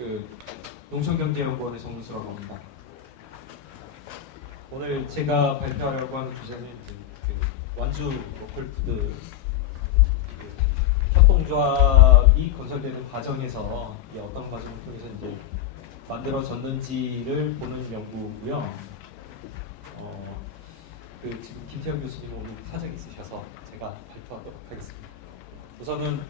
그 농촌경제연구원의 정문수라고 합니다. 오늘 제가 발표하려고 하는 주제는 그 완주 로컬푸드 협동조합이 건설되는 과정에서 어떤 과정을 통해서 이제 만들어졌는지를 보는 연구고요. 지금 김태형 교수님 오늘 사정이 있으셔서 제가 발표하도록 하겠습니다. 우선은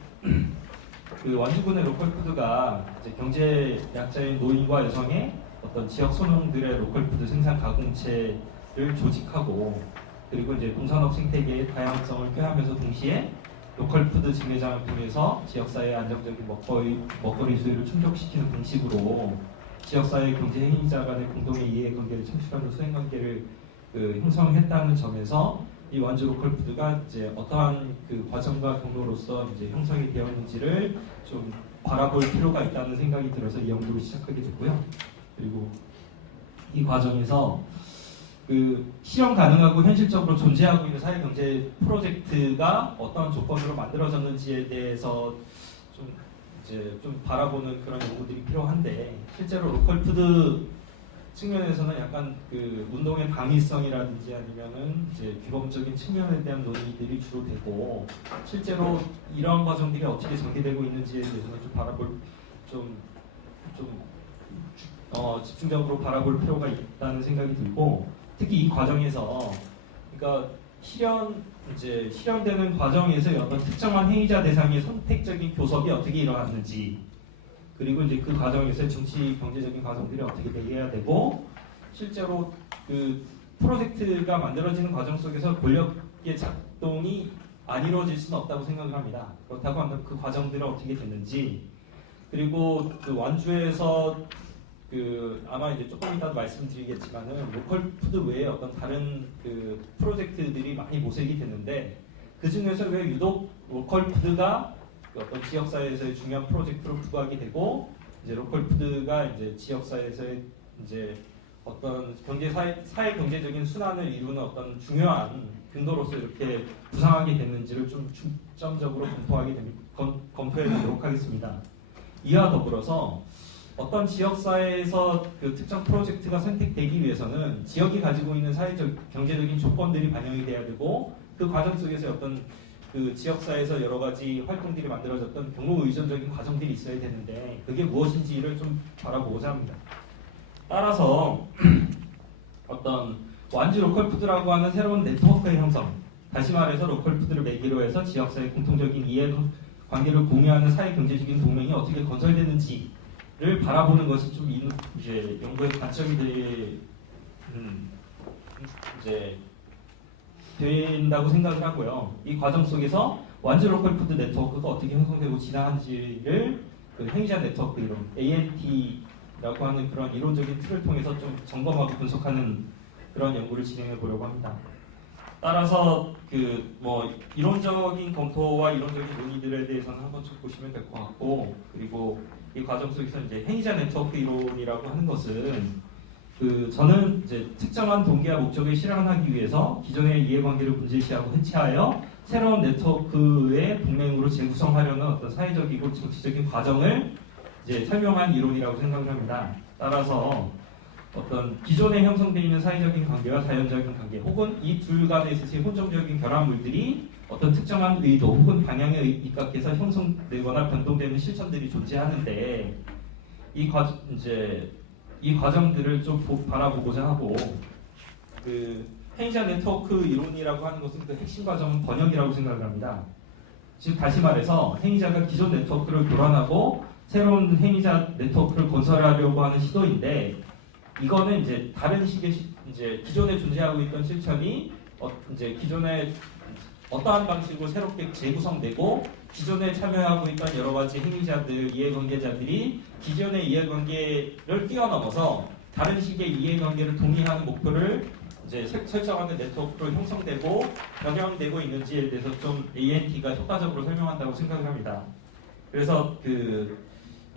그 완주군의 로컬푸드가 이제 경제 약자인 노인과 여성의 어떤 지역 소농들의 로컬푸드 생산 가공체를 조직하고, 그리고 이제 동산업 생태계의 다양성을 꾀하면서 동시에 로컬푸드 직매장을 통해서 지역사회의 안정적인 먹거리 수요를 충족시키는 방식으로 지역사회 경제 행위자 간의 공동의 이해관계를 창출하는 수행관계를 형성했다는 점에서 이 완주 로컬푸드가 이제 어떠한 그 과정과 경로로서 이제 형성이 되었는지를 좀 바라볼 필요가 있다는 생각이 들어서 이 연구를 시작하게 됐고요. 그리고 이 과정에서 그 실현 가능하고 현실적으로 존재하고 있는 사회경제 프로젝트가 어떤 조건으로 만들어졌는지에 대해서 좀 바라보는 그런 연구들이 필요한데, 실제로 로컬푸드 측면에서는 약간 그 운동의 당위성이라든지 아니면은 이제 규범적인 측면에 대한 논의들이 주로 되고, 실제로 이러한 과정들이 어떻게 전개되고 있는지에 대해서는 좀 바라볼 집중적으로 바라볼 필요가 있다는 생각이 들고, 특히 이 과정에서 그러니까 실현되는 과정에서 어떤 특정한 행위자 대상의 선택적인 교섭이 어떻게 일어났는지, 그리고 이제 그 과정에서 정치 경제적인 과정들이 어떻게 되어야 되고, 실제로 그 프로젝트가 만들어지는 과정 속에서 권력의 작동이 안 이루어질 수는 없다고 생각을 합니다. 그렇다고 한다면 그 과정들은 어떻게 됐는지, 그리고 그 완주에서 그 아마 이제 조금 이따 말씀드리겠지만은 로컬푸드 외에 어떤 다른 그 프로젝트들이 많이 모색이 됐는데, 그 중에서 왜 유독 로컬푸드가 어떤 지역사회에서의 중요한 프로젝트로 부각이 되고, 이제 로컬푸드가 이제 지역사회에서의 이제 어떤 사회 경제적인 순환을 이루는 어떤 중요한 근거로서 이렇게 부상하게 됐는지를 좀 중점적으로 검토해 보도록 하겠습니다. 이와 더불어서 어떤 지역사회에서 그 특정 프로젝트가 선택되기 위해서는 지역이 가지고 있는 사회적 경제적인 조건들이 반영이 돼야 되고, 그 과정 속에서 어떤 그 지역사회에서 여러 가지 활동들이 만들어졌던 경로 의존적인 과정들이 있어야 되는데, 그게 무엇인지를 좀 바라보고자 합니다. 따라서 어떤 완주 로컬푸드라고 하는 새로운 네트워크의 형성, 다시 말해서 로컬푸드를 매개로 해서 지역사회 공통적인 이해관계를 공유하는 사회경제적인 동맹이 어떻게 건설되는지를 바라보는 것이 좀 이제 연구의 관점이 된다고 생각을 하고요. 이 과정 속에서 완주 로컬푸드 네트워크가 어떻게 형성되고 지나간지를 그 행위자 네트워크 이론 ANT라고 하는 그런 이론적인 틀을 통해서 좀 점검하고 분석하는 그런 연구를 진행해 보려고 합니다. 따라서 그 뭐 이론적인 검토와 이론적인 논의들에 대해서는 한번 좀 보시면 될 것 같고, 그리고 이 과정 속에서 이제 행위자 네트워크 이론이라고 하는 것은 저는 이제 특정한 동기와 목적을 실현하기 위해서 기존의 이해관계를 문제시하고 해체하여 새로운 네트워크의 동맹으로 재구성하려는 어떤 사회적이고 정치적인 과정을 이제 설명한 이론이라고 생각을 합니다. 따라서 어떤 기존에 형성되어 있는 사회적인 관계와 자연적인 관계, 혹은 이 둘 간에 있어서의 혼종적인 결합물들이 어떤 특정한 의도 혹은 방향에 입각해서 형성되거나 변동되는 실천들이 존재하는데, 이 과정들을 좀 바라보고자 하고, 그 행위자 네트워크 이론이라고 하는 것은 그 핵심 과정은 번역이라고 생각을 합니다. 즉 다시 말해서 행위자가 기존 네트워크를 교란하고 새로운 행위자 네트워크를 건설하려고 하는 시도인데, 이거는 이제 다른 식의 이제 기존에 존재하고 있던 실천이 이제 기존에 어떠한 방식으로 새롭게 재구성되고, 기존에 참여하고 있던 여러 가지 행위자들, 이해관계자들이 기존의 이해관계를 뛰어넘어서 다른 식의 이해관계를 동의하는 목표를 이제 설정하는 네트워크로 형성되고 변형되고 있는지에 대해서 좀 ANT가 효과적으로 설명한다고 생각을 합니다. 그래서 그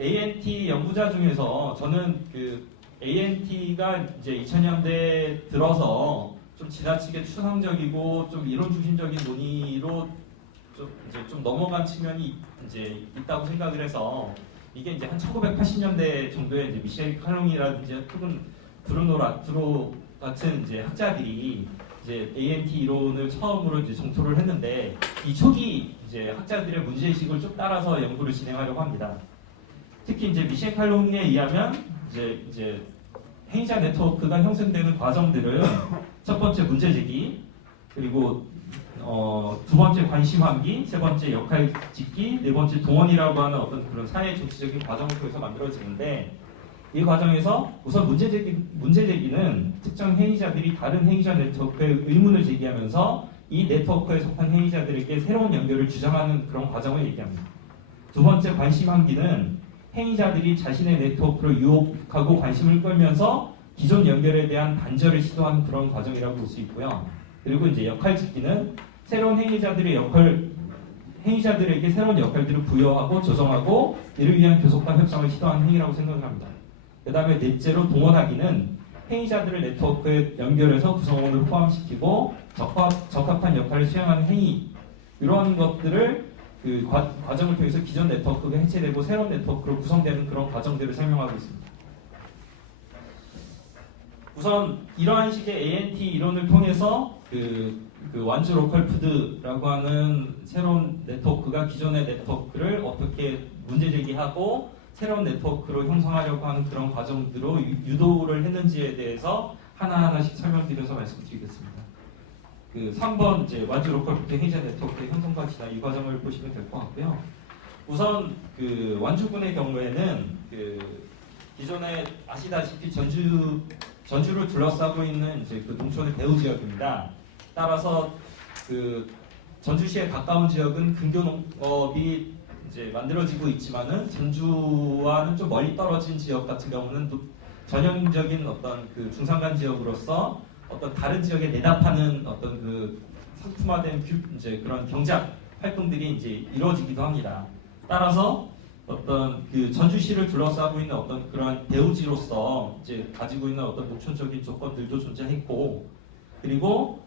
ANT 연구자 중에서 저는 그 ANT가 이제 2000년대 들어서 좀 지나치게 추상적이고 좀 이론 중심적인 논의로 좀 넘어간 측면이 이제 있다고 생각을 해서, 이게 이제 한 1980년대 정도에 이제 미셸 칼롱이라든지 혹은 브루노 라투로 같은 이제 학자들이 이제 ANT 이론을 처음으로 이제 정토를 했는데 이 초기 이제 학자들의 문제의식을 쭉 따라서 연구를 진행하려고 합니다. 특히 이제 미셸 칼롱에 의하면 이제 행위자 네트워크가 형성되는 과정들은 첫 번째 문제 제기, 그리고 두 번째 관심 환기, 세 번째 역할 짓기, 네 번째 동원이라고 하는 어떤 그런 사회 정치적인 과정을 통해서 만들어지는데 이 과정에서 우선 문제 제기는 특정 행위자들이 다른 행위자 네트워크에 의문을 제기하면서 이 네트워크에 속한 행위자들에게 새로운 연결을 주장하는 그런 과정을 얘기합니다. 두 번째 관심 환기는 행위자들이 자신의 네트워크로 유혹하고 관심을 끌면서 기존 연결에 대한 단절을 시도하는 그런 과정이라고 볼 수 있고요. 그리고 이제 역할 짓기는 새로운 행위자들에게 새로운 역할들을 부여하고 조정하고 이를 위한 교섭과 협상을 시도하는 행위라고 생각을 합니다. 그 다음에 넷째로 동원하기는 행위자들을 네트워크에 연결해서 구성원을 포함시키고 적합한 역할을 수행하는 행위, 이런 것들을 그 과정을 통해서 기존 네트워크가 해체되고 새로운 네트워크로 구성되는 그런 과정들을 설명하고 있습니다. 우선 이러한 식의 ANT 이론을 통해서 그 완주 로컬 푸드라고 하는 새로운 네트워크가 기존의 네트워크를 어떻게 문제 제기하고 새로운 네트워크로 형성하려고 하는 그런 과정들로 유도를 했는지에 대해서 하나하나씩 설명드려서 말씀드리겠습니다. 그 3번 이제 완주 로컬 푸드 행위자 네트워크의 형성과 진화, 이 과정을 보시면 될 것 같고요. 우선 그 완주군의 경우에는 그 기존에 아시다시피 전주를 둘러싸고 있는 이제 그 농촌의 배후 지역입니다. 따라서 그 전주시에 가까운 지역은 근교농업이 이제 만들어지고 있지만은 전주와는 좀 멀리 떨어진 지역 같은 경우는 또 전형적인 어떤 그 중산간 지역으로서 어떤 다른 지역에 내답하는 어떤 그 상품화된 이제 그런 경작 활동들이 이제 이루어지기도 합니다. 따라서 어떤 그 전주시를 둘러싸고 있는 어떤 그러한 배후지로서 이제 가지고 있는 어떤 농촌적인 조건들도 존재했고, 그리고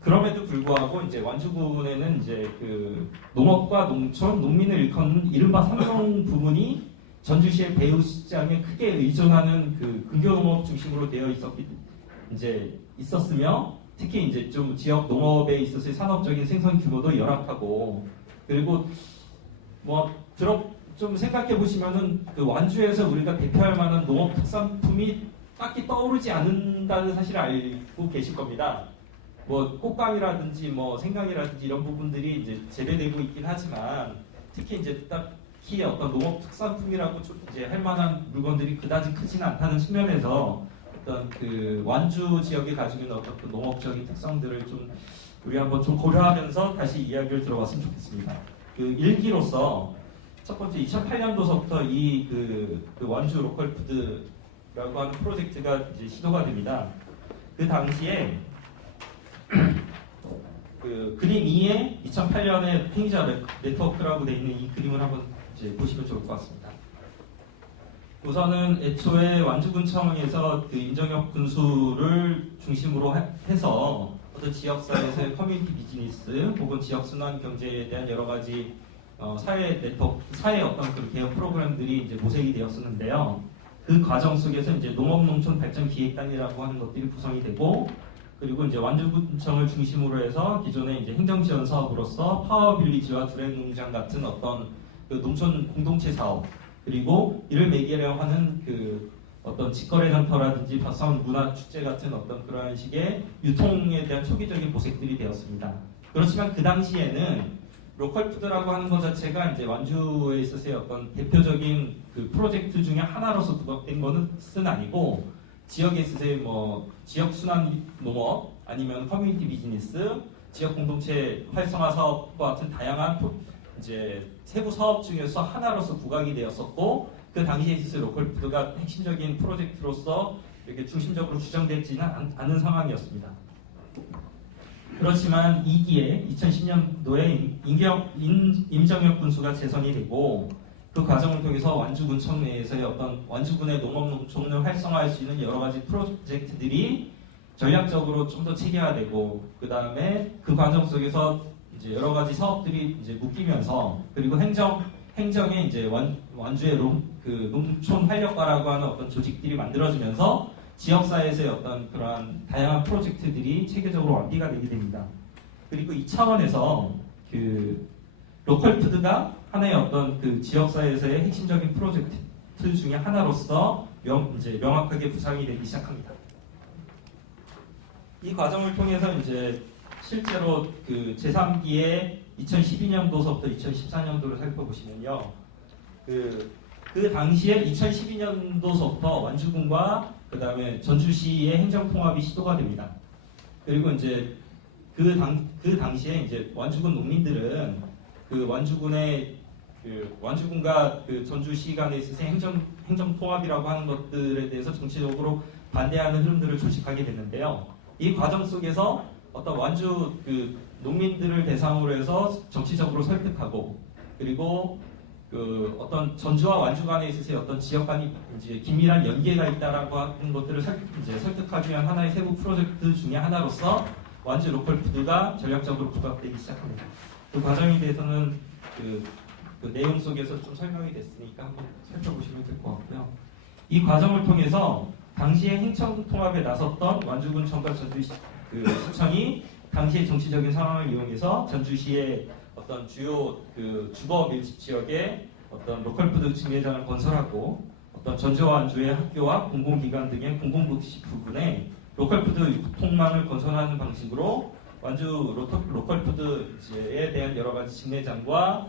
그럼에도 불구하고 이제 완주군에는 이제 그 농업과 농촌, 농민을 일컫는 이른바 삼농 부문이 전주시의 배후 시장에 크게 의존하는 그 근교농업 중심으로 되어 있었으며, 특히 이제 좀 지역 농업에 있어서의 산업적인 생산 규모도 열악하고, 그리고 좀 생각해 보시면은 그 완주에서 우리가 대표할 만한 농업 특산품이 딱히 떠오르지 않는다는 사실을 알고 계실 겁니다. 꽃감이라든지 생강이라든지 이런 부분들이 이제 재배되고 있긴 하지만, 특히 이제 딱히 어떤 농업 특산품이라고 이제 할 만한 물건들이 그다지 크지는 않다는 측면에서 어떤 그 완주 지역이 가지고 있는 어떤 그 농업적인 특성들을 좀 우리 한번 좀 고려하면서 다시 이야기를 들어봤으면 좋겠습니다. 그 일기로서 첫 번째 2008년도서부터 이 그 완주 로컬 푸드라고 하는 프로젝트가 이제 시도가 됩니다. 그 당시에 그 그림 2에 2008년에 행위자 네트워크라고 되어 있는 이 그림을 한번 이제 보시면 좋을 것 같습니다. 우선은 애초에 완주군청에서 그 임정혁 군수를 중심으로 해서 어떤 지역사회에서의 커뮤니티 비즈니스 혹은 지역 순환 경제에 대한 여러 가지 사회 어떤 그 개혁 프로그램들이 이제 모색이 되었었는데요. 그 과정 속에서 이제 농업농촌 발전 기획단이라고 하는 것들이 구성이 되고, 그리고 이제 완주군청을 중심으로 해서 기존의 이제 행정지원 사업으로서 파워빌리지와 두레농장 같은 어떤 그 농촌 공동체 사업, 그리고 이를 매개로 하는 그 어떤 직거래 장터라든지 밭사운 문화 축제 같은 어떤 그러한 식의 유통에 대한 초기적인 모색들이 되었습니다. 그렇지만 그 당시에는 로컬 푸드라고 하는 것 자체가 이제 완주에 있어서의 어떤 대표적인 그 프로젝트 중에 하나로서 부각된 것은 아니고, 지역에 있어서의 지역 순환 농업 아니면 커뮤니티 비즈니스, 지역 공동체 활성화 사업과 같은 다양한 이제 세부 사업 중에서 하나로서 부각이 되었었고, 그 당시에 있어서 로컬 푸드가 핵심적인 프로젝트로서 이렇게 중심적으로 주장되지는 않은 상황이었습니다. 그렇지만 2기에 2010년도에 임정혁 군수가 재선이 되고, 그 과정을 통해서 완주군청 내에서의 어떤 완주군의 농업농촌을 활성화할 수 있는 여러 가지 프로젝트들이 전략적으로 좀 더 체계화되고, 그 다음에 그 과정 속에서 이제 여러 가지 사업들이 이제 묶이면서, 그리고 행정에 이제 완주의 농촌 활력과라고 하는 어떤 조직들이 만들어지면서 지역사회에서의 어떤 그러한 다양한 프로젝트들이 체계적으로 완비가 되게 됩니다. 그리고 이 차원에서 그 로컬푸드가 하나의 어떤 그 지역사회에서의 핵심적인 프로젝트 중에 하나로서 이제 명확하게 구상이 되기 시작합니다. 이 과정을 통해서 이제 실제로 그 제3기의 2012년도서부터 2014년도를 살펴보시면요. 그 당시에 2012년도서부터 완주군과 그 다음에 전주시의 행정통합이 시도가 됩니다. 그리고 이제 그 당시에 이제 완주군 농민들은 그 완주군과 그 전주시 간에 있어서 행정통합이라고 하는 것들에 대해서 정치적으로 반대하는 흐름들을 조직하게 됐는데요. 이 과정 속에서 어떤 완주 그 농민들을 대상으로 해서 정치적으로 설득하고 그리고 그 어떤 전주와 완주 간에 있어서 어떤 지역 간이 이제 긴밀한 연계가 있다라고 하는 것들을 설득하기 위한 하나의 세부 프로젝트 중에 하나로서 완주 로컬푸드가 전략적으로 부각되기 시작합니다. 그 과정에 대해서는 그 내용 속에서 좀 설명이 됐으니까 한번 살펴보시면 될 것 같고요. 이 과정을 통해서 당시에 행정통합에 나섰던 완주군청과 전주시 시청이 당시의 정치적인 상황을 이용해서 전주시의 어떤 주요 그 주거 밀집 지역에 어떤 로컬푸드 직매장을 건설하고 어떤 전주와 완주의 학교와 공공기관 등의 공공복지 부분에 로컬푸드 유통망을 건설하는 방식으로 완주 로컬푸드에 대한 여러 가지 직매장과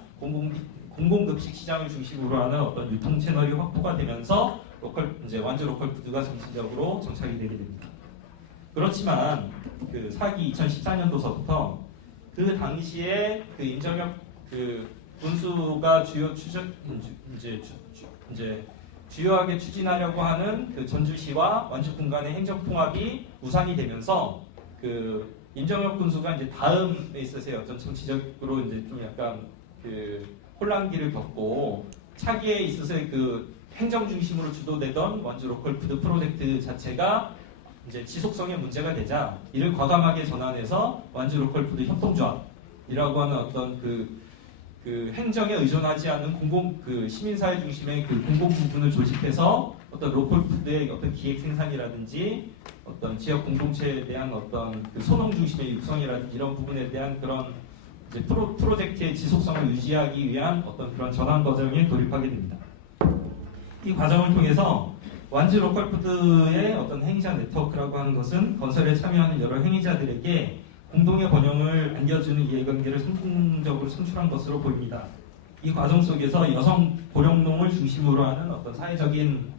공공급식 시장을 중심으로 하는 어떤 유통 채널이 확보가 되면서 완주 로컬푸드가 정치적으로 정착이 되게 됩니다. 그렇지만 그 사기 2014년도서부터 그 당시에 그 임정혁 그 군수가 주요하게 추진하려고 하는 그 전주시와 완주군 간의 행정통합이 무산이 되면서 그 임정혁 군수가 이제 다음에 있어서 어떤 정치적으로 이제 좀 약간 그 혼란기를 겪고 차기에 있어서 그 행정 중심으로 주도되던 완주 로컬푸드 프로젝트 자체가 이제 지속성에 문제가 되자 이를 과감하게 전환해서 완주 로컬푸드 협동조합이라고 하는 어떤 그 행정에 의존하지 않는 시민사회 중심의 그 공공 부분을 조직해서 어떤 로컬푸드의 어떤 기획 생산이라든지 어떤 지역 공동체에 대한 어떤 그 소농 중심의 육성이라든지 이런 부분에 대한 그런 이제 프로젝트의 지속성을 유지하기 위한 어떤 그런 전환 과정에 돌입하게 됩니다. 이 과정을 통해서 완주 로컬푸드의 어떤 행위자 네트워크라고 하는 것은 건설에 참여하는 여러 행위자들에게 공동의 번영을 안겨주는 이해관계를 성공적으로 창출한 것으로 보입니다. 이 과정 속에서 여성 고령농을 중심으로 하는 어떤 사회적인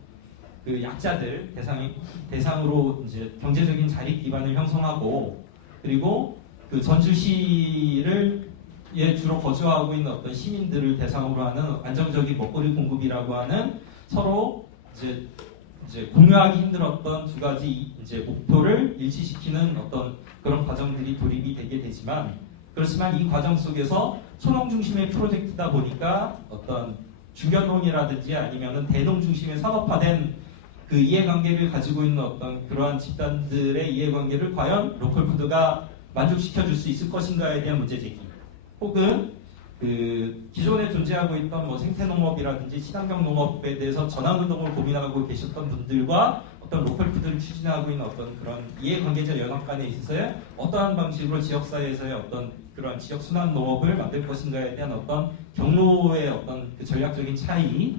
그 약자들 대상으로 이제 경제적인 자립 기반을 형성하고 그리고 그 전주시를 주로 거주하고 있는 어떤 시민들을 대상으로 하는 안정적인 먹거리 공급이라고 하는 서로 이제 공유하기 힘들었던 두 가지 이제 목표를 일치시키는 어떤 그런 과정들이 돌입이 되게 되지만 그렇지만 이 과정 속에서 소농 중심의 프로젝트다 보니까 어떤 중견농이라든지 아니면은 대농 중심의 산업화된 그 이해관계를 가지고 있는 어떤 그러한 집단들의 이해관계를 과연 로컬푸드가 만족시켜줄 수 있을 것인가에 대한 문제제기 혹은 그 기존에 존재하고 있던 뭐 생태농업이라든지 친환경 농업에 대해서 전환운동을 고민하고 계셨던 분들과 어떤 로컬푸드를 추진하고 있는 어떤 그런 이해관계자 연합 간에 있어서의 어떠한 방식으로 지역사회에서의 어떤 그런 지역 순환 농업을 만들 것인가에 대한 어떤 경로의 어떤 그 전략적인 차이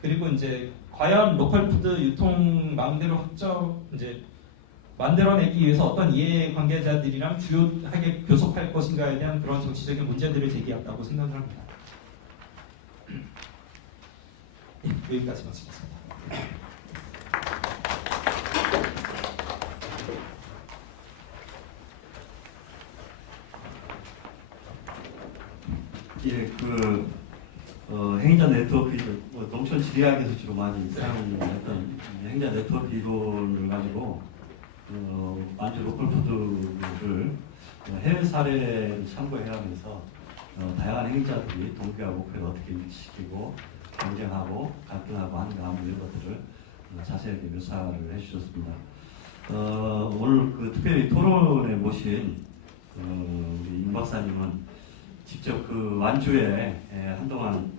그리고 이제 과연 로컬푸드 유통망대로 만들어내기 위해서 어떤 이해관계자들이랑 주요하게 교섭할 것인가에 대한 그런 정치적인 문제들을 제기했다고 생각을 합니다. 여기까지 마치겠습니다. 예, 행자 네트워크 농촌 지리학에서 주로 많이 사용했던 행자 네트워크 이론을 가지고 완주 로컬푸드를 해외 사례를 참고해가면서 다양한 행자들이 동기와 목표를 어떻게 일치시키고 경쟁하고 갈등하고 하는가 하는 이런 것들을 자세하게 묘사를 해주셨습니다. 오늘 특별히 토론에 모신 우리 임 박사님은 직접 완주에 한동안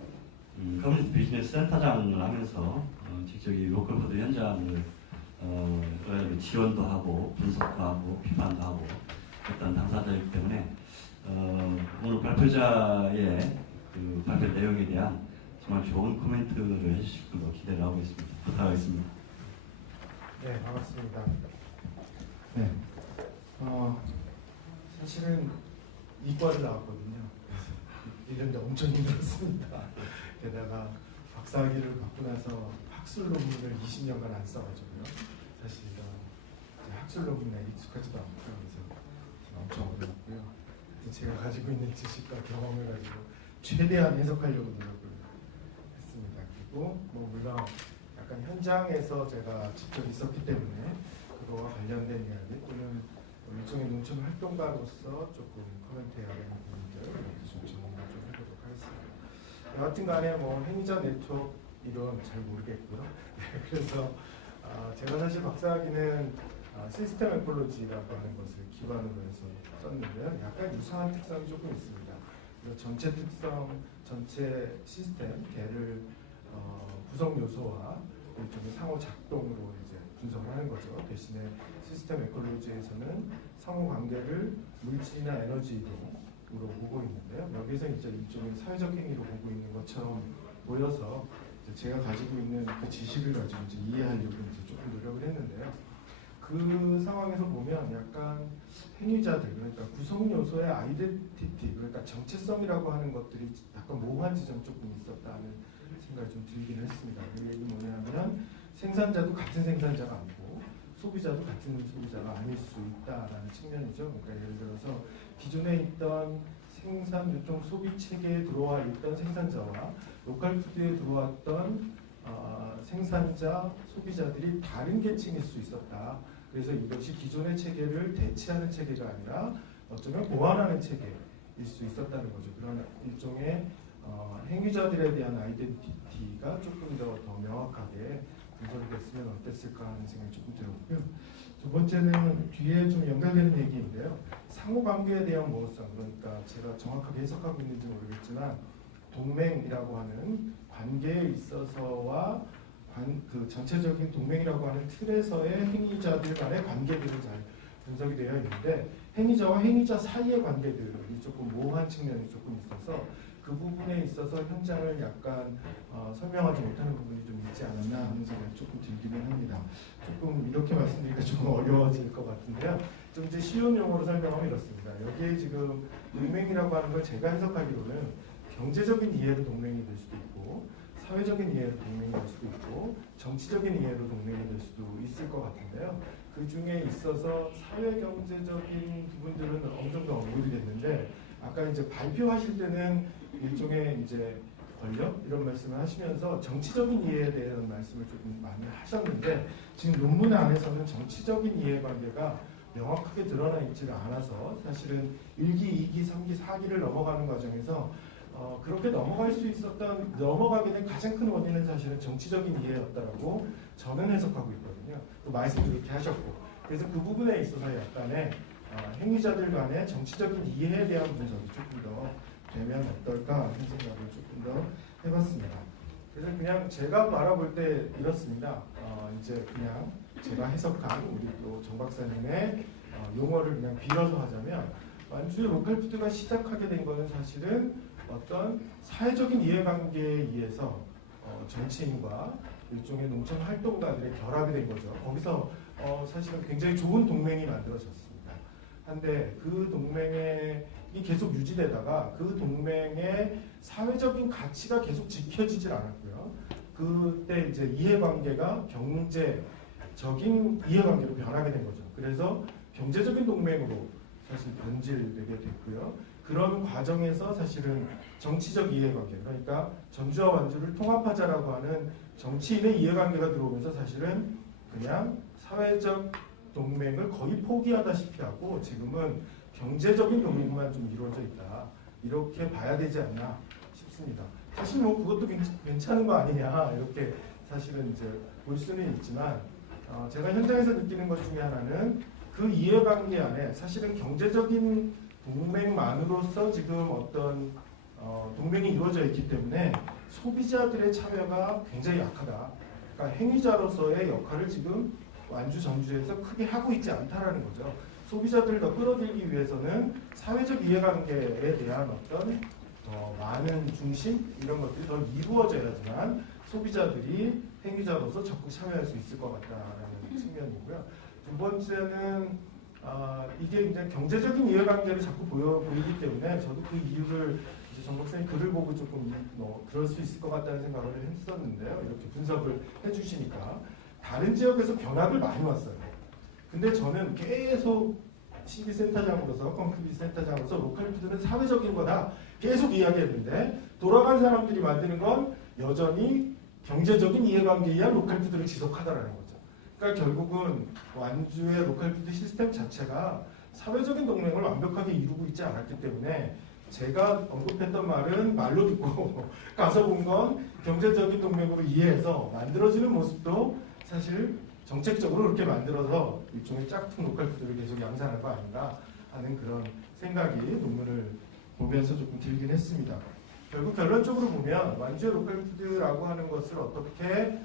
커뮤니티 비즈니스 센터장을 하면서 직접 이 로컬푸드 현장을 지원도 하고 분석도 하고 비판도 하고 했던 당사자이기 때문에 오늘 발표자의 그 발표 내용에 대한 정말 좋은 코멘트를 해주실 걸로 기대를 하고 있습니다. 부탁하겠습니다. 네, 반갑습니다. 네, 사실은 이과를 나왔거든요. 그래서 1년대 엄청 힘들었습니다. 게다가 박사학위를 받고 나서 학술 논문을 20년간 안 써가지고요. 사실 학술 논문에 익숙하지도 않고요. 그래서 엄청 어려웠고요. 제가 가지고 있는 지식과 경험을 가지고 최대한 해석하려고 노력을 했습니다. 그리고 뭐 물론 약간 현장에서 제가 직접 있었기 때문에 그거와 관련된 이야기 또는 일종의 농촌 활동가로서 조금 코멘트해야 되는 부분들 좀 질문을 좀 해보도록 하겠습니다. 여하튼 간에 뭐 행위자 네트워크 이론 잘 모르겠고요. 그래서 제가 사실 박사학위는 시스템 에콜로지라고 하는 것을 기반으로 해서 썼는데요. 약간 유사한 특성이 조금 있습니다. 그래서 전체 특성, 전체 시스템, 개를 구성 요소와 일종의 상호 작동으로 이제 분석을 하는 거죠. 대신에 시스템 에콜로지에서는 상호 관계를 물질이나 에너지 이동으로 보고 있는데요. 여기서 이제 일종의 사회적 행위로 보고 있는 것처럼 보여서 제가 가지고 있는 그 지식을 가지고 이제 이해하려고 이제 조금 노력을 했는데요. 그 상황에서 보면 약간 행위자들, 그러니까 구성 요소의 아이덴티티, 그러니까 정체성이라고 하는 것들이 약간 모호한 지점이 조금 있었다는 생각이 좀 들긴 했습니다. 그 얘기 뭐냐면 생산자도 같은 생산자가 아니고 소비자도 같은 소비자가 아닐 수 있다라는 측면이죠. 그러니까 예를 들어서 기존에 있던 생산, 유통, 소비 체계에 들어와 있던 생산자와 로컬 푸드에 들어왔던 생산자, 소비자들이 다른 계층일 수 있었다. 그래서 이것이 기존의 체계를 대체하는 체계가 아니라 어쩌면 보완하는 체계일 수 있었다는 거죠. 그런 일종의 행위자들에 대한 아이덴티티가 조금 더 명확하게 분석이 됐으면 어땠을까 하는 생각이 조금 들었고요. 두 번째는 뒤에 좀 연결되는 얘기인데요. 상호관계에 대한 모호성, 그러니까 제가 정확하게 해석하고 있는지 모르겠지만 동맹이라고 하는 관계에 있어서와 그 전체적인 동맹이라고 하는 틀에서의 행위자들 간의 관계들은 잘 분석이 되어 있는데 행위자와 행위자 사이의 관계들이 조금 모호한 측면이 조금 있어서 그 부분에 있어서 현장을 약간 설명하지 못하는 부분이 좀 있지 않았나 하는 생각이 조금 들기는 합니다. 조금 이렇게 말씀드리니까 조금 어려워질 것 같은데요. 좀 이제 쉬운 용어로 설명하면 이렇습니다. 여기에 지금 동맹이라고 하는 걸 제가 해석하기로는 경제적인 이해로 동맹이 될 수도 있고 사회적인 이해로 동맹이 될 수도 있고 정치적인 이해로 동맹이 될 수도 있을 것 같은데요. 그 중에 있어서 사회 경제적인 부분들은 어느 정도 언급이 됐는데 아까 이제 발표하실 때는 일종의 이제 권력 이런 말씀을 하시면서 정치적인 이해에 대한 말씀을 조금 많이 하셨는데 지금 논문 안에서는 정치적인 이해관계가 명확하게 드러나 있지가 않아서 사실은 1기, 2기, 3기, 4기를 넘어가는 과정에서 그렇게 넘어가게 된 가장 큰 원인은 사실은 정치적인 이해였다라고 저는 해석하고 있거든요. 또 말씀도 그렇게 하셨고 그래서 그 부분에 있어서 약간의 행위자들 간의 정치적인 이해에 대한 분석이 조금 더 되면 어떨까 하는 생각을 조금 더 해봤습니다. 그래서 그냥 제가 바라볼 때 이렇습니다. 이제 그냥 제가 해석한 우리 또 정 박사님의 용어를 그냥 빌어서 하자면 완주의 로컬푸드가 시작하게 된 거는 사실은 어떤 사회적인 이해관계에 의해서 정치인과 일종의 농촌 활동가들의 결합이 된 거죠. 거기서 사실은 굉장히 좋은 동맹이 만들어졌습니다. 한데 그 동맹이 계속 유지되다가 그 동맹의 사회적인 가치가 계속 지켜지질 않았고요. 그때 이제 이해관계가 경제적인 이해관계로 변하게 된 거죠. 그래서 경제적인 동맹으로 사실 변질되게 됐고요. 그런 과정에서 사실은 정치적 이해관계, 그러니까 전주와 완주를 통합하자라고 하는 정치인의 이해관계가 들어오면서 사실은 그냥 사회적 동맹을 거의 포기하다시피 하고 지금은 경제적인 동맹만 좀 이루어져 있다. 이렇게 봐야 되지 않나 싶습니다. 사실 뭐 그것도 괜찮은 거 아니냐 이렇게 사실은 이제 볼 수는 있지만 제가 현장에서 느끼는 것 중에 하나는 그 이해관계 안에 사실은 경제적인 동맹만으로서 지금 어떤 동맹이 이루어져 있기 때문에 소비자들의 참여가 굉장히 약하다. 그러니까 행위자로서의 역할을 지금 완주 전주에서 크게 하고 있지 않다라는 거죠. 소비자들을 더 끌어들이기 위해서는 사회적 이해관계에 대한 어떤 많은 중심 이런 것들이 더 이루어져야지만 소비자들이 행위자로서 적극 참여할 수 있을 것 같다라는 측면이고요. 두 번째는 이게 이제 경제적인 이해관계를 자꾸 보이기 때문에 저도 그 이유를 이제 정 박사님 글을 보고 조금 그럴 수 있을 것 같다는 생각을 했었는데요. 이렇게 분석을 해주시니까 다른 지역에서 견학을 많이 왔어요. 근데 저는 계속 CB센터장으로서 컴퓨터 센터장으로서 로컬푸드는 사회적인 거다 계속 이야기했는데 돌아간 사람들이 만드는 건 여전히 경제적인 이해관계에 의한 로컬푸드를 지속하다라는 거죠. 그러니까 결국은 완주의 로컬푸드 시스템 자체가 사회적인 동맹을 완벽하게 이루고 있지 않았기 때문에 제가 언급했던 말은 말로 듣고 가서 본 건 경제적인 동맹으로 이해해서 만들어지는 모습도 사실 정책적으로 그렇게 만들어서 일종의 짝퉁 로컬푸드를 계속 양산할 거 아닌가 하는 그런 생각이 논문을 보면서 조금 들긴 했습니다. 결국 결론적으로 보면 완주의 로컬푸드라고 하는 것을 어떻게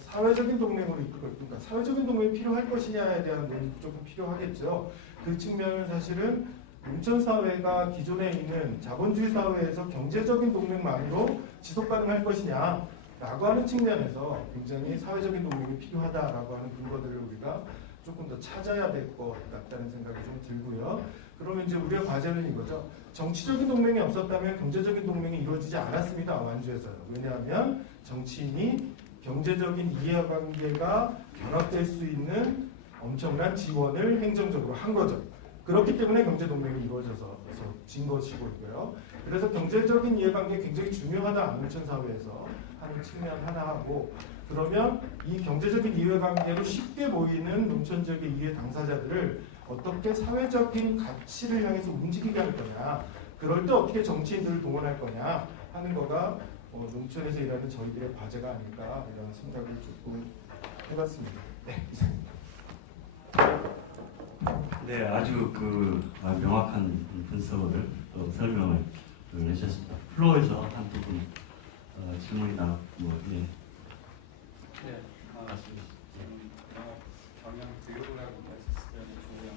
사회적인 동맹으로 이끌고, 그러니까 사회적인 동맹이 필요할 것이냐에 대한 논의도 조금 필요하겠죠. 그 측면은 사실은 농촌 사회가 기존에 있는 자본주의 사회에서 경제적인 동맹만으로 지속 가능할 것이냐 라고 하는 측면에서 굉장히 사회적인 동맹이 필요하다라고 하는 근거들을 우리가 조금 더 찾아야 될 것 같다는 생각이 좀 들고요. 그러면 이제 우리의 과제는 이거죠. 정치적인 동맹이 없었다면 경제적인 동맹이 이루어지지 않았습니다. 완주에서요. 왜냐하면 정치인이 경제적인 이해관계가 결합될 수 있는 엄청난 지원을 행정적으로 한 거죠. 그렇기 때문에 경제동맹이 이루어져서 진 것이고요. 그래서 경제적인 이해관계 굉장히 중요하다. 농촌 사회에서 하는 측면 하나 하고 그러면 이 경제적인 이해관계로 쉽게 보이는 농촌 지역의 이해 당사자들을 어떻게 사회적인 가치를 향해서 움직이게 할 거냐 그럴 때 어떻게 정치인들을 동원할 거냐 하는 거가 농촌에서 일하는 저희들의 과제가 아닐까 이런 생각을 조금 해봤습니다. 네, 이상입니다. 네, 아주 명확한 분석을 설명을 해주셨습니다. 플로어에서 한두 분 질문이 나왔고 예. 네, 지금 경영 교육을 하고 있으시는 조영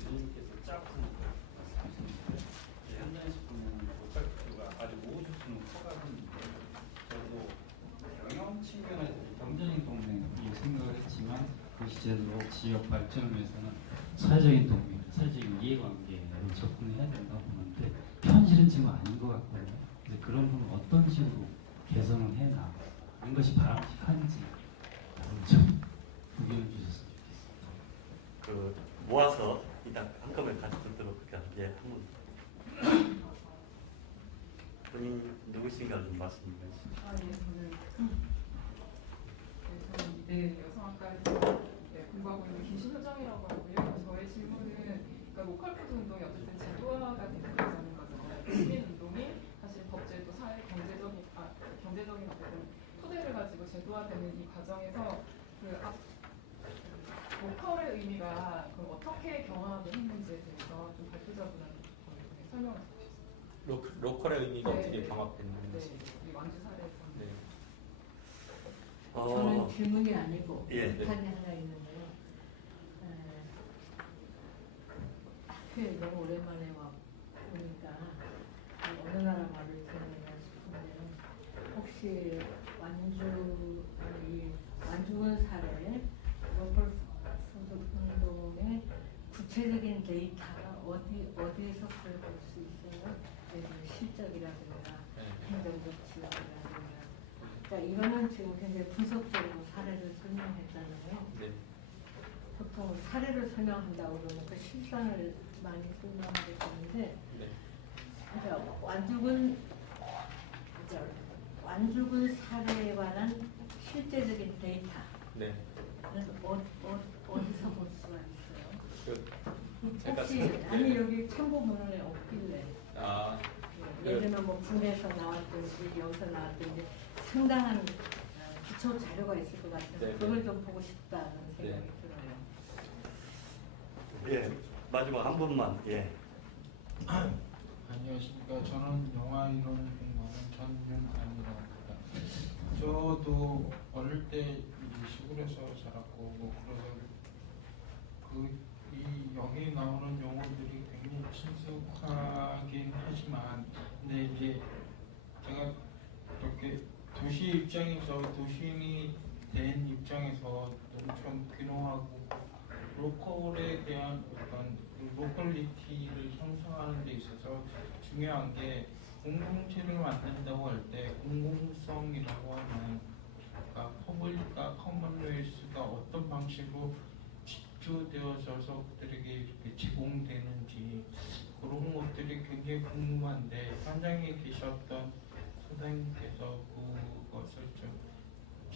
교수님께서 짝꿍 말씀하셨는데 현장에서 보면 로컬푸드가 아주 우후죽순 커가는데 저도 경영 측면에서 경제적인 동맹 이 생각을 했지만 그 시제로 지역 발전을 위해서는 사회적인 동맹, 사회적인 이해관계에 접근해야 된다고 보는데 현실은 지금 아닌 것 같거든요. 그래서 그런 부분 어떤 식으로 개선을 해나 이런 것이 바람직한지 좀 의견을 주셨으면 좋겠습니다. 모아서 일단 한꺼번에 같이 듣도록 예, 한번 본인 누구신가 좀 말씀해 주시죠. 저는 여성학과에서 공부하고 있는 김신효정이라고 하고요. 저의 질문은 그러니까 로컬푸드 운동이 어쨌든 제도화가 되는 거잖아요. 시민 운동이 사실 법제도, 사회, 경제적인 어떤 토대를 가지고 제도화되는 이 과정에서 로컬의 의미가 그럼 어떻게 경험을 했는지에 대해서 좀 발표자분한 설명을 해주셨어요. 로컬의 의미가 네, 어떻게 네. 경합됐는지. 네, 우리 완주 사례에서. 네. 저는 질문이 아니고 예. 비판이 하나 있는데요. 학교에 너무 오랜만에 와 보니까 어느 나라 말을 들었나 싶은데요. 혹시 완주군 사례 로컬 푸드 운동의 구체적인 데이터가 어디에서 볼 수 있어요? 예를 들어 실적이라든가 행정적 지원이라든가. 그러니까 이거는 지금 굉장히 분석적으로 사례를 설명했잖아요. 네. 보통 사례를 설명한다고 그러면 그 실상을 많이 설명하게 되는데, 네. 그러니까 완주군 사례에 관한 실제적인 데이터. 네. 그래서 어디서 볼 수가 있어요? 제가 혹시 아니 여기 참고문헌에 없길래. 예를 들면 뭐 국내에서 나왔든지 여기서 나왔든지 상당한 기초 자료가 있을 것 같아서 네, 그걸 네. 좀 보고 싶다는 생각이 네. 들어요. 예, 마지막 한 분만 예. 안녕하십니까. 저는 영화 이론 공부하는 저는 아니라고 봅니다. 저도 어릴 때 이 시골에서 자랐고 뭐 그래서 이 여기 나오는 용어들이 굉장히 친숙하긴 하지만 근데 이제 제가 이렇게 도시 입장에서 도시인이 된 입장에서 엄청 귀농하고 로컬에 대한 어떤 로컬리티를 형성하는 데 있어서 중요한 게 공동체를 만든다고 할 때 공공성이라고 하는 그러니까 퍼블릭과 커먼웨이스가 어떤 방식으로 집중되어져서 그들에게 이렇게 제공되는지 그런 것들이 굉장히 궁금한데 현장에 계셨던 소장님께서 그것을 좀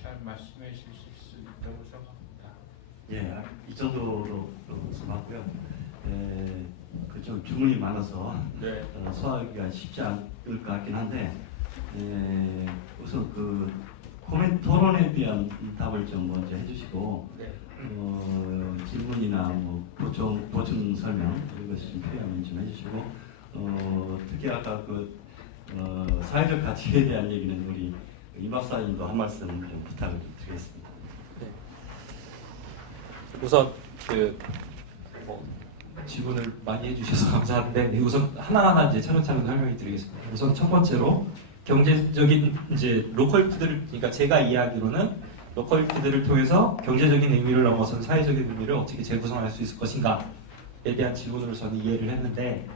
잘 말씀해 주실 수 있다고 생각합니다. 예, 이 정도로 말씀하고요. 좀 주문이 많아서 네. 소화하기가 쉽지 않을 것 같긴 한데 우선 그 코멘트 토론에 대한 답을 좀 먼저 해주시고 네. 질문이나 뭐 보충 설명 이것이 좀 필요하면 좀 해주시고 특히 아까 그 사회적 가치에 대한 얘기는 우리 임 박사님도 한 말씀 좀 부탁을 좀 드리겠습니다. 네. 우선 질문을 많이 해주셔서 감사한데 우선 하나하나 이제 차근차근 설명해 드리겠습니다. 우선 첫 번째로 경제적인 이제 로컬 푸드를 그러니까 제가 이해하기로는 로컬 푸드를 통해서 경제적인 의미를 넘어선 사회적인 의미를 어떻게 재구성할 수 있을 것인가에 대한 질문으로 저는 이해를 했는데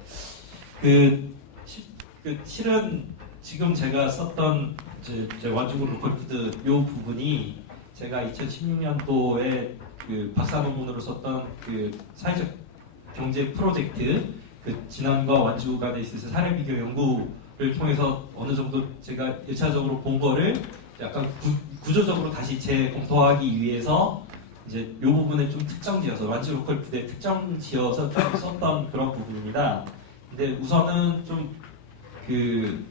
실은 지금 제가 썼던 이제 완주국 로컬 푸드 요 부분이 제가 2016년도에 그 박사 논문으로 썼던 그 사회적 경제 프로젝트 그 진안과 완주 간에 있어서 사례 비교 연구를 통해서 어느 정도 제가 1차적으로 본 거를 약간 구조적으로 다시 재검토하기 위해서 이제 이 부분을 좀 특정지어서 완주 로컬 푸드에 특정지어서 썼던 그런 부분입니다. 근데 우선은 좀 그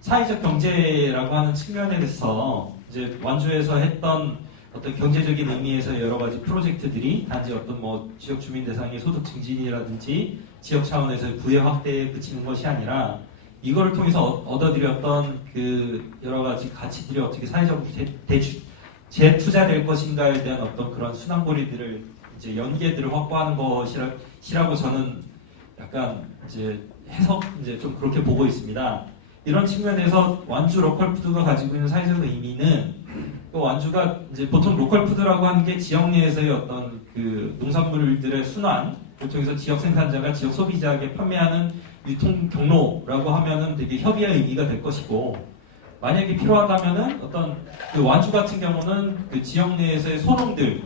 사회적 경제라고 하는 측면에서 이제 완주에서 했던 어떤 경제적인 의미에서 여러 가지 프로젝트들이 단지 어떤 뭐 지역 주민 대상의 소득 증진이라든지 지역 차원에서의 부의 확대에 그치는 것이 아니라 이거를 통해서 얻어들였던 그 여러 가지 가치들이 어떻게 사회적으로 재투자될 것인가에 대한 어떤 그런 순환고리들을 이제 연계들을 확보하는 것이라고 저는 약간 이제 해석 이제 좀 그렇게 보고 있습니다. 이런 측면에서 완주 로컬 푸드가 가지고 있는 사회적 의미는 또 완주가 이제 보통 로컬 푸드라고 하는 게 지역 내에서의 어떤 그 농산물들의 순환을 통해서 지역 생산자가 지역 소비자에게 판매하는 유통 경로라고 하면은 되게 협의의 의미가 될 것이고 만약에 필요하다면은 어떤 그 완주 같은 경우는 그 지역 내에서의 소농들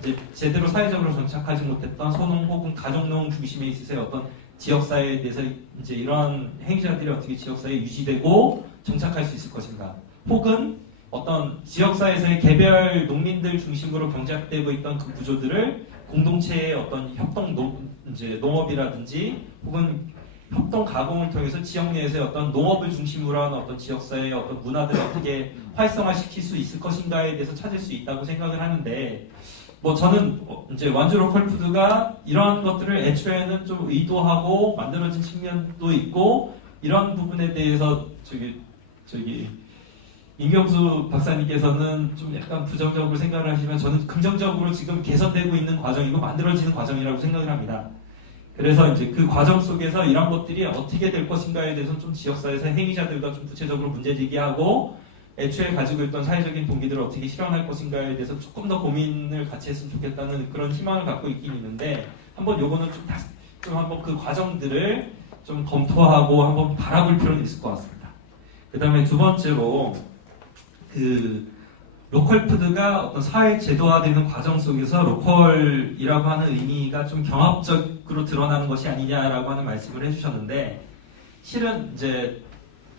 이제 제대로 사회적으로 정착하지 못했던 소농 혹은 가족농 중심에 있어서의 어떤 지역사회에 대해서 이제 이러한 행위자들이 어떻게 지역사회에 유지되고 정착할 수 있을 것인가 혹은 어떤 지역사회에서의 개별 농민들 중심으로 경작되고 있던 그 구조들을 공동체의 어떤 농업이라든지 혹은 협동 가공을 통해서 지역 내에서의 어떤 농업을 중심으로 하는 어떤 지역사회의 어떤 문화들을 어떻게 활성화시킬 수 있을 것인가에 대해서 찾을 수 있다고 생각을 하는데 뭐 저는 이제 완주 로컬 푸드가 이러한 것들을 애초에는 좀 의도하고 만들어진 측면도 있고 이런 부분에 대해서 저기 임경수 박사님께서는 좀 약간 부정적으로 생각을 하시면 저는 긍정적으로 지금 개선되고 있는 과정이고 만들어지는 과정이라고 생각을 합니다. 그래서 이제 그 과정 속에서 이런 것들이 어떻게 될 것인가에 대해서 좀 지역사회에서 행위자들과 좀 구체적으로 문제 제기하고 애초에 가지고 있던 사회적인 동기들을 어떻게 실현할 것인가에 대해서 조금 더 고민을 같이 했으면 좋겠다는 그런 희망을 갖고 있긴 있는데 한번 요거는 좀 한번 그 과정들을 좀 검토하고 한번 바라볼 필요는 있을 것 같습니다. 그 다음에 두 번째로 그 로컬 푸드가 어떤 사회 제도화되는 과정 속에서 로컬이라고 하는 의미가 좀 경합적으로 드러나는 것이 아니냐라고 하는 말씀을 해주셨는데 실은 이제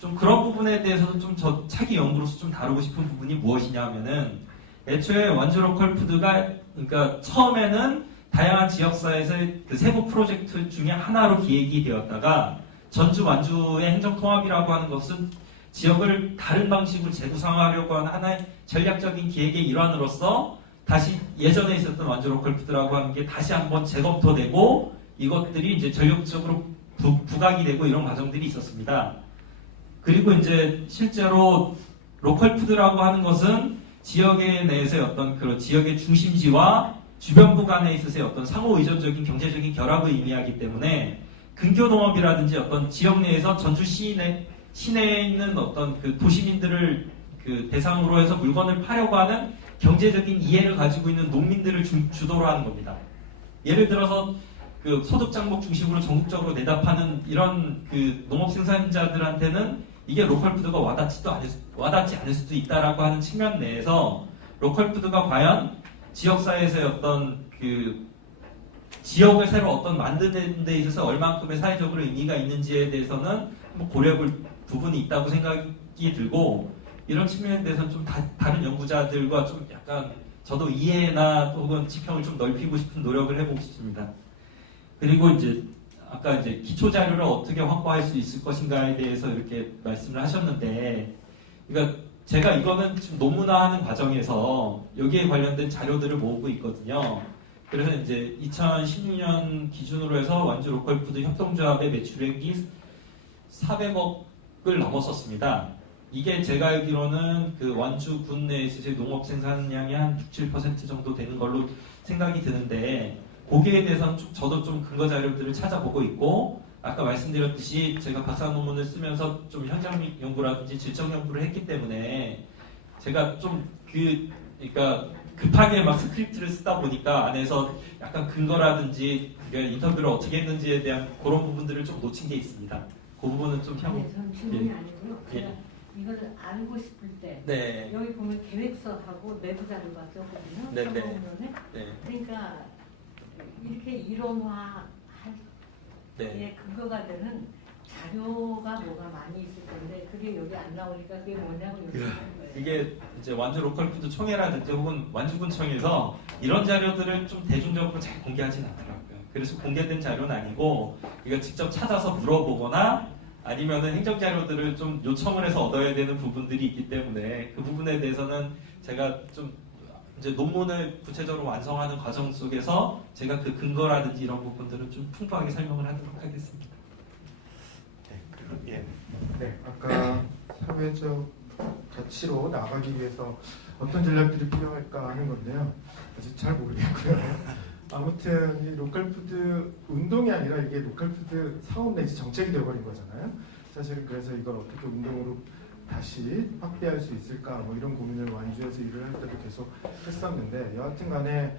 좀 그런 부분에 대해서도 좀 저 차기 연구로서 좀 다루고 싶은 부분이 무엇이냐 하면은 애초에 완주 로컬 푸드가 그러니까 처음에는 다양한 지역사회에서의 그 세부 프로젝트 중에 하나로 기획이 되었다가 전주 완주의 행정통합이라고 하는 것은 지역을 다른 방식으로 재구성하려고 하는 하나의 전략적인 기획의 일환으로서 다시 예전에 있었던 완주 로컬 푸드라고 하는 게 다시 한번 재검토되고 이것들이 이제 전력적으로 부각이 되고 이런 과정들이 있었습니다. 그리고 이제 실제로 로컬 푸드라고 하는 것은 지역에 내에서의 어떤 그런 지역의 중심지와 주변부 간에 있어서의 어떤 상호 의존적인 경제적인 결합을 의미하기 때문에 근교 농업이라든지 어떤 지역 내에서 전주 시내에 있는 어떤 그 도시민들을 그 대상으로 해서 물건을 파려고 하는 경제적인 이해를 가지고 있는 농민들을 주도로 하는 겁니다. 예를 들어서 그 소득 장목 중심으로 전국적으로 내다 파는 이런 그 농업 생산자들한테는 이게 로컬 푸드가 와닿지 않을 수도 있다라고 하는 측면 내에서 로컬 푸드가 과연 지역사회에서의 어떤 그 지역을 새로 어떤 만드는 데 있어서 얼만큼의 사회적으로 의미가 있는지에 대해서는 한번 고려해볼 부분이 있다고 생각이 들고, 이런 측면에 대해서는 좀 다른 연구자들과 좀 약간 저도 이해나 혹은 지평을 좀 넓히고 싶은 노력을 해보고 싶습니다. 그리고 이제 아까 이제 기초 자료를 어떻게 확보할 수 있을 것인가에 대해서 이렇게 말씀을 하셨는데, 그러니까 제가 이거는 지금 논문화하는 과정에서 여기에 관련된 자료들을 모으고 있거든요. 그래서 이제 2016년 기준으로 해서 완주 로컬푸드 협동조합의 매출액이 400억을 넘었었습니다. 이게 제가 알기로는 그 완주 군 내에서 농업 생산량이 한 6, 7% 정도 되는 걸로 생각이 드는데, 거기에 대해서는 저도 좀 근거 자료들을 찾아보고 있고, 아까 말씀드렸듯이 제가 박사 논문을 쓰면서 좀 현장 연구라든지 질적 연구를 했기 때문에 제가 좀 그러니까 급하게 막 스크립트를 쓰다 보니까 안에서 약간 근거라든지 인터뷰를 어떻게 했는지에 대한 그런 부분들을 좀 놓친 게 있습니다. 그 부분은 좀 향후. 네, 저는 질문이 아니고요. 제가 이걸 알고 싶을 때 네. 여기 보면 계획서하고 내부 자료가 적거든요. 네, 네. 상호문에. 네. 그러니까 이렇게 이론화에 네. 근거가 되는 자료가 뭐가 많이 있을 텐데 그게 여기 안 나오니까 그게 뭐냐고 여쭤보는 거예요. 이게 이제 완주 로컬푸드 총회라든지 혹은 완주군청에서 이런 자료들을 좀 대중적으로 잘 공개하진 않더라고요. 그래서 공개된 자료는 아니고 이거 직접 찾아서 물어보거나 아니면은 행정 자료들을 좀 요청을 해서 얻어야 되는 부분들이 있기 때문에 그 부분에 대해서는 제가 좀 이제 논문을 구체적으로 완성하는 과정 속에서 제가 그 근거라든지 이런 부분들은 좀 풍부하게 설명을 하도록 하겠습니다. 네, 아까 사회적 가치로 나가기 위해서 어떤 전략들이 필요할까 하는 건데요. 아직 잘 모르겠고요. 아무튼 이 로컬푸드 운동이 아니라 이게 로컬푸드 사업 내지 정책이 되어버린 거잖아요. 사실은 그래서 이걸 어떻게 운동으로 다시 확대할 수 있을까 뭐 이런 고민을 완주에서 일을 할 때도 계속 했었는데, 여하튼간에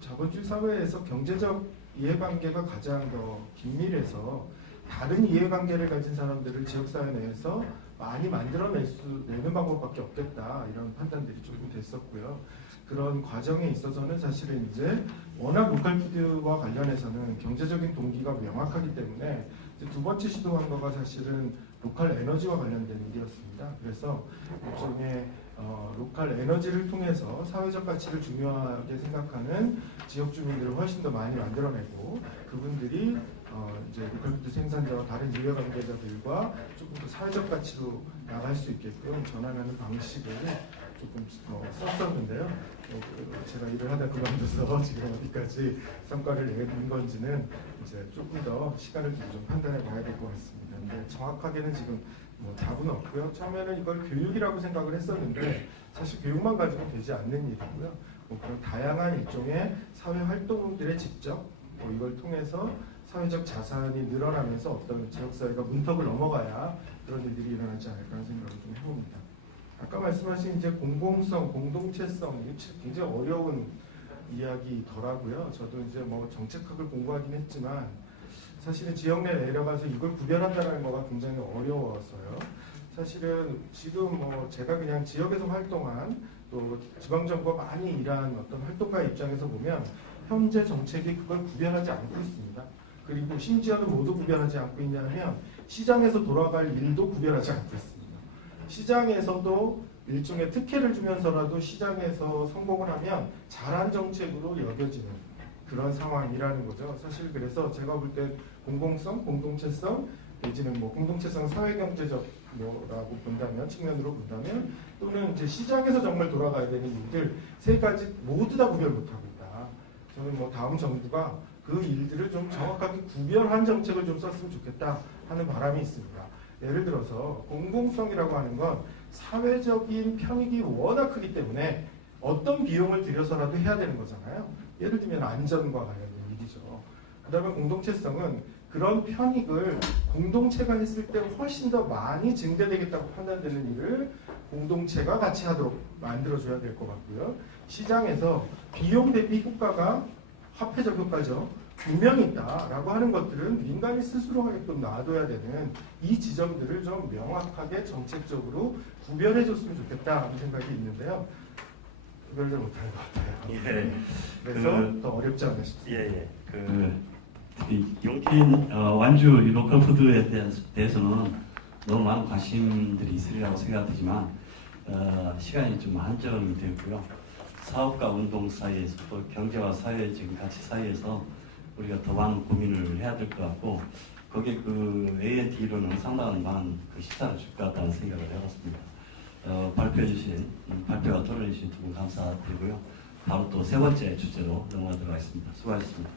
자본주의 사회에서 경제적 이해관계가 가장 더 긴밀해서 다른 이해관계를 가진 사람들을 지역사회 내에서 많이 만들어내는 방법밖에 없겠다, 이런 판단들이 조금 됐었고요. 그런 과정에 있어서는 사실은 이제 워낙 로컬푸드와 관련해서는 경제적인 동기가 명확하기 때문에 이제 두 번째 시도한 거가 사실은 로컬 에너지와 관련된 일이었습니다. 그래서 일종의 로컬 에너지를 통해서 사회적 가치를 중요하게 생각하는 지역 주민들을 훨씬 더 많이 만들어내고, 그분들이 이제 로컬푸드 생산자와 다른 이해관계자들과 조금 더 사회적 가치로 나갈 수 있게끔 전환하는 방식을 조금 썼었는데요. 제가 일을 하다 그만둬서 지금 어디까지 성과를 내는 건지는 이제 조금 더 시간을 두고 좀 판단해 봐야 될 것 같습니다. 근데 정확하게는 지금 뭐 답은 없고요. 처음에는 이걸 교육이라고 생각을 했었는데 사실 교육만 가지고 되지 않는 일이고요. 뭐 그런 다양한 일종의 사회 활동들의 직접 이걸 통해서 사회적 자산이 늘어나면서 어떤 지역사회가 문턱을 넘어가야 그런 일들이 일어나지 않을까 하는 생각을 좀 해봅니다. 아까 말씀하신 이제 공공성, 공동체성, 이게 굉장히 어려운 이야기더라고요. 저도 이제 뭐 정책학을 공부하긴 했지만 사실은 지역 내에 내려가서 이걸 구별한다는 거가 굉장히 어려워서요. 사실은 지금 뭐 제가 그냥 지역에서 활동한 또 지방정부가 많이 일한 어떤 활동가 입장에서 보면 현재 정책이 그걸 구별하지 않고 있습니다. 그리고 심지어는 모두 구별하지 않고 있냐면 시장에서 돌아갈 일도 구별하지 않고 있습니다. 시장에서도 일종의 특혜를 주면서라도 시장에서 성공을 하면 잘한 정책으로 여겨지는 그런 상황이라는 거죠. 사실 그래서 제가 볼 때 공공성, 공동체성 내지는 뭐 공동체성 사회경제적 뭐라고 본다면 측면으로 본다면 또는 이제 시장에서 정말 돌아가야 되는 일들 세 가지 모두 다 구별 못하고 있다. 저는 뭐 다음 정부가 그 일들을 좀 정확하게 구별한 정책을 좀 썼으면 좋겠다 하는 바람이 있습니다. 예를 들어서 공공성이라고 하는 건 사회적인 편익이 워낙 크기 때문에 어떤 비용을 들여서라도 해야 되는 거잖아요. 예를 들면 안전과 관련된 일이죠. 그 다음에 공동체성은 그런 편익을 공동체가 했을 때 훨씬 더 많이 증대되겠다고 판단되는 일을 공동체가 같이 하도록 만들어줘야 될 것 같고요. 시장에서 비용 대비 효과가 화폐적 효과죠. 분명히 있다라고 하는 것들은 민간이 스스로 하게끔 놔둬야 되는 이 지점들을 좀 명확하게 정책적으로 구별해줬으면 좋겠다 하는 생각이 있는데요. 구별을 못하는 것 같아요. 예. 그래서 더 어렵지 않나 싶습니다. 예. 특히 용진 완주 이 로컬 푸드에 대해서는 너무 많은 관심들이 있으리라고 생각되지만 시간이 좀 한정이 되었고요. 사업과 운동 사이에서 또 경제와 사회적인 가치 사이에서 우리가 더 많은 고민을 해야 될 것 같고 거기에 그 ANT로는 상당한 많은 그 시사를 줄 것 같다는 생각을 해봤습니다. 발표와 토론해 주신 두 분 감사드리고요. 바로 또 세 번째 주제로 넘어가도록 하겠습니다. 수고하셨습니다.